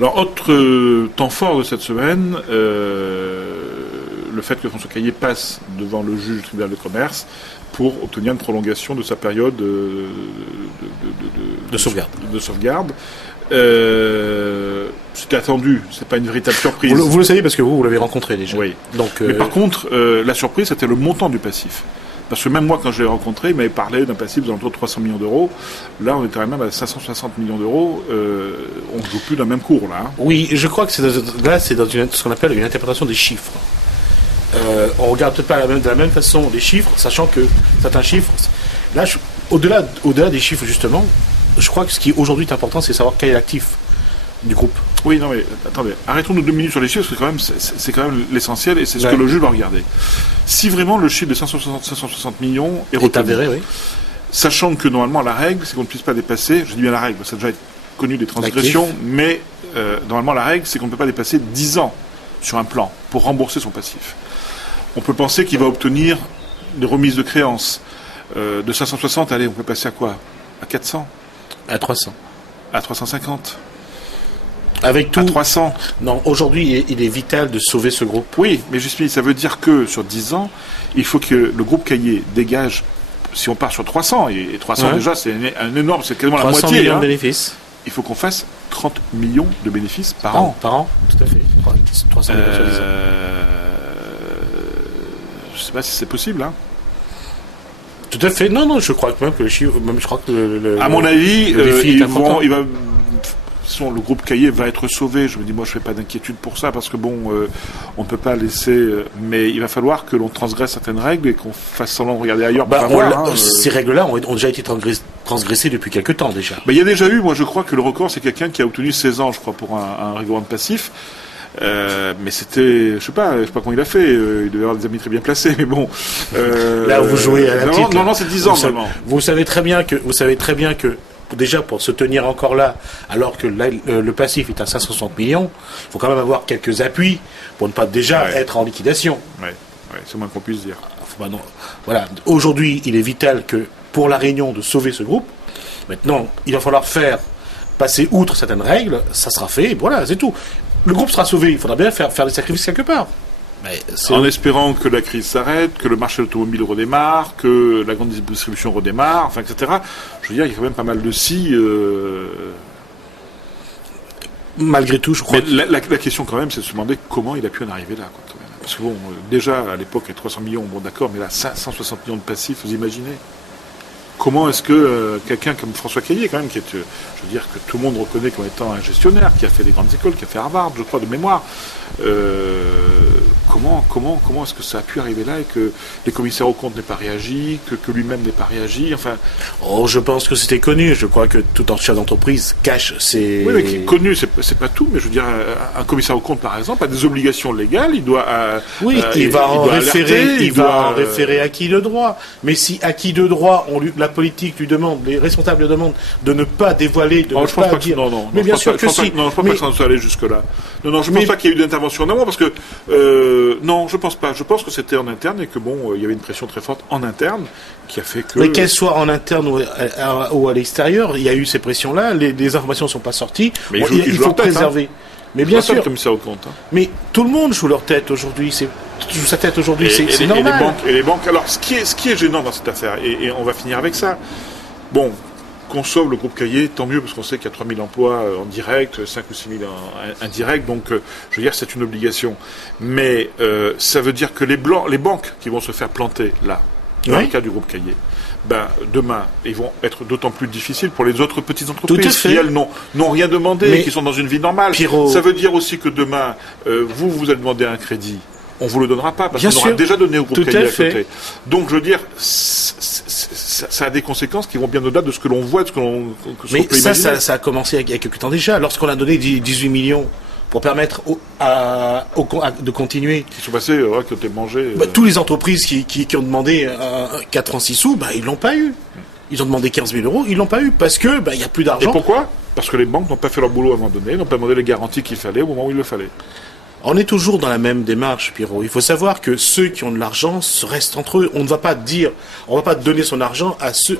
Alors, autre temps fort de cette semaine, le fait que François Caillé passe devant le juge du tribunal de commerce pour obtenir une prolongation de sa période de sauvegarde. C'était attendu, c'est pas une véritable surprise. Vous le savez parce que vous l'avez rencontré déjà. Oui. Mais par contre, la surprise, c'était le montant du passif. Parce que même moi, quand je l'ai rencontré, il m'avait parlé d'un passif d'environ 300 millions d'euros. Là, on était quand même à 560 millions d'euros. On ne joue plus dans le même cours, là. Oui, je crois que c'est dans ce qu'on appelle une interprétation des chiffres. On regarde peut-être pas de la même façon les chiffres, sachant que certains chiffres... Là, au-delà des chiffres, justement, je crois que ce qui aujourd'hui est important, c'est savoir quel est l'actif du groupe. Oui, non, mais attendez, arrêtons-nous 2 minutes sur les chiffres, parce que c'est quand même l'essentiel, et c'est ce que le juge va regarder. Si vraiment le chiffre de 560 millions est retenu, avéré, oui. Sachant que normalement la règle, c'est qu'on ne puisse pas dépasser, je dis bien la règle, ça a déjà été connu des transgressions, mais normalement la règle, c'est qu'on ne peut pas dépasser 10 ans sur un plan pour rembourser son passif. On peut penser qu'il va obtenir des remises de créances. De 560, allez, on peut passer à quoi? À 400? À 300. À 350? Avec tout. À 300? Non, aujourd'hui, il est vital de sauver ce groupe. Oui, mais justement, ça veut dire que sur 10 ans, il faut que le groupe Caillé dégage, si on part sur 300, et 300 déjà, c'est un énorme, c'est quasiment la moitié. 300 millions de bénéfices. Il faut qu'on fasse 30 millions de bénéfices par an. Par an, tout à fait. 300 millions sur 10 ans. Je ne sais pas si c'est possible, hein. Tout à fait. Non, je crois même que le chiffre, même je crois que à mon avis, le défi est important. Le groupe Caillé va être sauvé. Je me dis, moi, je fais pas d'inquiétude pour ça, parce que bon, on ne peut pas laisser. Mais il va falloir que l'on transgresse certaines règles et qu'on fasse semblant de regarder ailleurs. Ces règles-là ont déjà été transgressées depuis quelque temps déjà. Il y a déjà eu. Moi, je crois que le record, c'est quelqu'un qui a obtenu 16 ans, je crois, pour un règlement de passif. Mais c'était, je sais pas comment il a fait. Il devait avoir des amis très bien placés, mais bon. Là, vous jouez à la petite. Non, c'est 10 ans seulement. Vous savez très bien que déjà pour se tenir encore là, alors que le passif est à 560 millions, il faut quand même avoir quelques appuis pour ne pas déjà être en liquidation. Ouais, c'est moins qu'on puisse dire. Voilà. Aujourd'hui, il est vital que pour la Réunion de sauver ce groupe. Maintenant, il va falloir passer outre certaines règles. Ça sera fait. Voilà, c'est tout. Le groupe sera sauvé, il faudra bien faire des sacrifices quelque part. En espérant que la crise s'arrête, que le marché automobile redémarre, que la grande distribution redémarre, enfin, etc. Je veux dire, il y a quand même pas mal de si. Malgré tout, je crois. Mais la question quand même, c'est de se demander comment il a pu en arriver là, quoi, quand même. Parce que bon, déjà à l'époque, il y a 300 millions, bon d'accord, mais là, 560 millions de passifs, vous imaginez? Comment est-ce que quelqu'un comme François Caillé, quand même, qui est, je veux dire, que tout le monde reconnaît comme étant un gestionnaire, qui a fait des grandes écoles, qui a fait Harvard, je crois, de mémoire, comment est-ce que ça a pu arriver là et que les commissaires aux comptes n'aient pas réagi, que lui-même n'ait pas réagi, enfin... je pense que c'était connu. Je crois que tout chef d'entreprise cache ses... Oui, mais connu, c'est pas tout, mais je veux dire, un commissaire aux comptes, par exemple, a des obligations légales, il doit... il va en référer acquis de droit. Mais si acquis de droit, la politique lui demande, les responsables lui demandent de ne pas dévoiler, Non, je pense pas que ça soit allé jusque-là. Non, je pense pas qu'il y ait eu d'intervention en amont, parce que non, je pense pas. Je pense que c'était en interne et que bon, il y avait une pression très forte en interne qui a fait que. Mais qu'elle soit en interne ou à l'extérieur, il y a eu ces pressions-là. Les informations ne sont pas sorties. Mais il faut préserver. Mais bien sûr. Comme ça au compte. Mais tout le monde joue leur tête aujourd'hui. Joue sa tête aujourd'hui. C'est normal. Et les banques. Alors, ce qui est gênant dans cette affaire, et on va finir avec ça. Bon. Qu'on sauve le groupe Caillé, tant mieux, parce qu'on sait qu'il y a 3 000 emplois en direct, 5 ou 6 000 en indirect, donc je veux dire, c'est une obligation. Mais ça veut dire que les banques qui vont se faire planter là, dans le cas du groupe Caillé, demain, ils vont être d'autant plus difficiles pour les autres petites entreprises qui, elles, n'ont rien demandé, qui sont dans une vie normale. Ça veut dire aussi que demain, vous allez demander un crédit. On vous le donnera pas, parce qu'on aura déjà donné au groupe Caillé à côté. Donc, je veux dire, ça a des conséquences qui vont bien au-delà de ce que l'on voit, de ce que l'on peut imaginer. Ça a commencé il y a quelques temps déjà, lorsqu'on a donné 18 millions pour permettre de continuer. Qui sont passés, qui ont été mangés. Tous les entreprises qui ont demandé 4 francs 6 sous, ils l'ont pas eu. Ils ont demandé 15 000 euros, ils l'ont pas eu, parce que il y a plus d'argent. Et pourquoi? Parce que les banques n'ont pas fait leur boulot à un moment donné, n'ont pas demandé les garanties qu'il fallait au moment où il le fallait. On est toujours dans la même démarche, Pierrot. Il faut savoir que ceux qui ont de l'argent se restent entre eux. On ne va pas donner son argent à ceux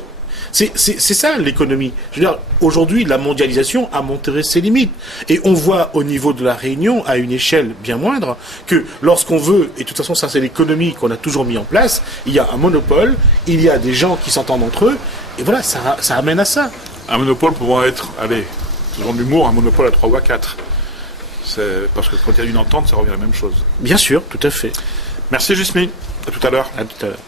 C'est ça l'économie. Je veux dire, aujourd'hui, la mondialisation a montré ses limites. Et on voit au niveau de la Réunion, à une échelle bien moindre, que lorsqu'on veut, et de toute façon ça c'est l'économie qu'on a toujours mis en place, il y a un monopole, il y a des gens qui s'entendent entre eux, et voilà, ça amène à ça. Un monopole pouvant être, allez, faisons de l'humour, un monopole à 3 ou à 4. Parce que quand il y a une entente, ça revient à la même chose. Bien sûr, tout à fait. Merci Jasmine, à tout à l'heure. À tout à l'heure.